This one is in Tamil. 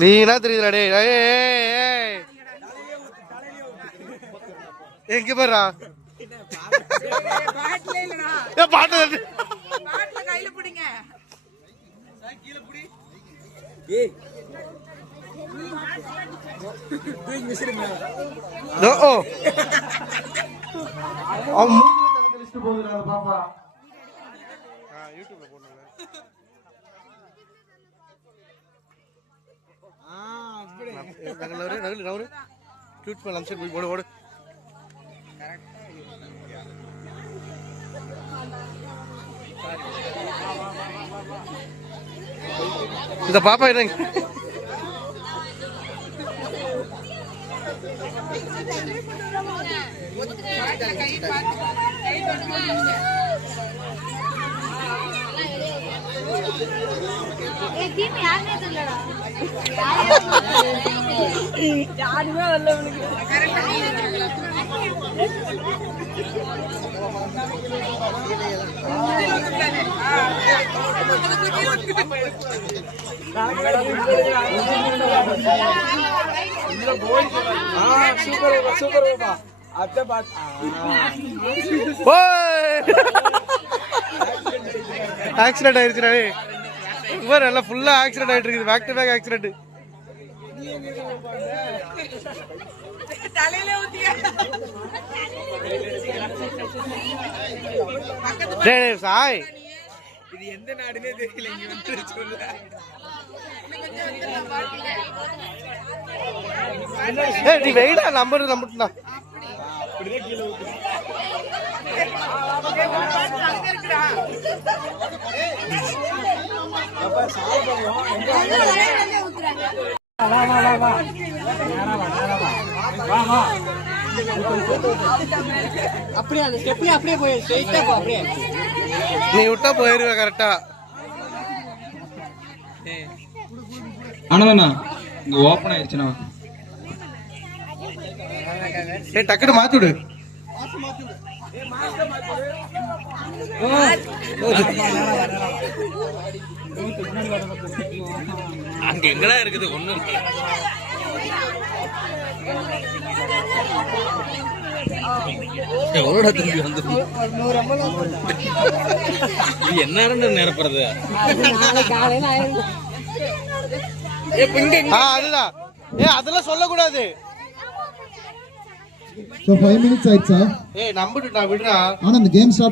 நீ என்ன தெரியுதுடா டே? எங்க போறா பாட்டு கையில பிடிங்க. பாப்பா ஓடு. இந்த பாப்பா என்ன யாருமே வரல உனக்கு. சூப்பர் ஆக்சிடென்ட் ஆயிருச்சுடா. இவர் எல்லாம் ஃபுல்லா ஆக்சிடென்ட் ஆயிட்டு இருக்குது. Back to back accident. சாய் இது எந்த நாடுனே தெரியல. இங்க வந்து சொல்ல நீ வெயிடா நம்பர் நம்பிட்டுனா அப்படியே கீழே அப்படியே அந்த ஸ்டெப்ல அப்படியே போய் ஸ்ட்ரைட்டா போ. அப்படியே நீ விட்டா போயிருவ கரெக்டா. ஆனதாண்ணா இங்க ஓபன் ஆயிடுச்சுண்ணா. டக்குனு மாத்துடு. அங்க எங்கடா இருக்குது ஒண்ணு எவ்வளோட திரும்பி வந்து என்ன நிரப்புறது? அதுதான் அதெல்லாம் சொல்லக்கூடாது. 5 minutes ஆயிடுச்சா? நம்பிட்டு விடுறா. ஆனா அந்த கேம் ஸ்டார்ட்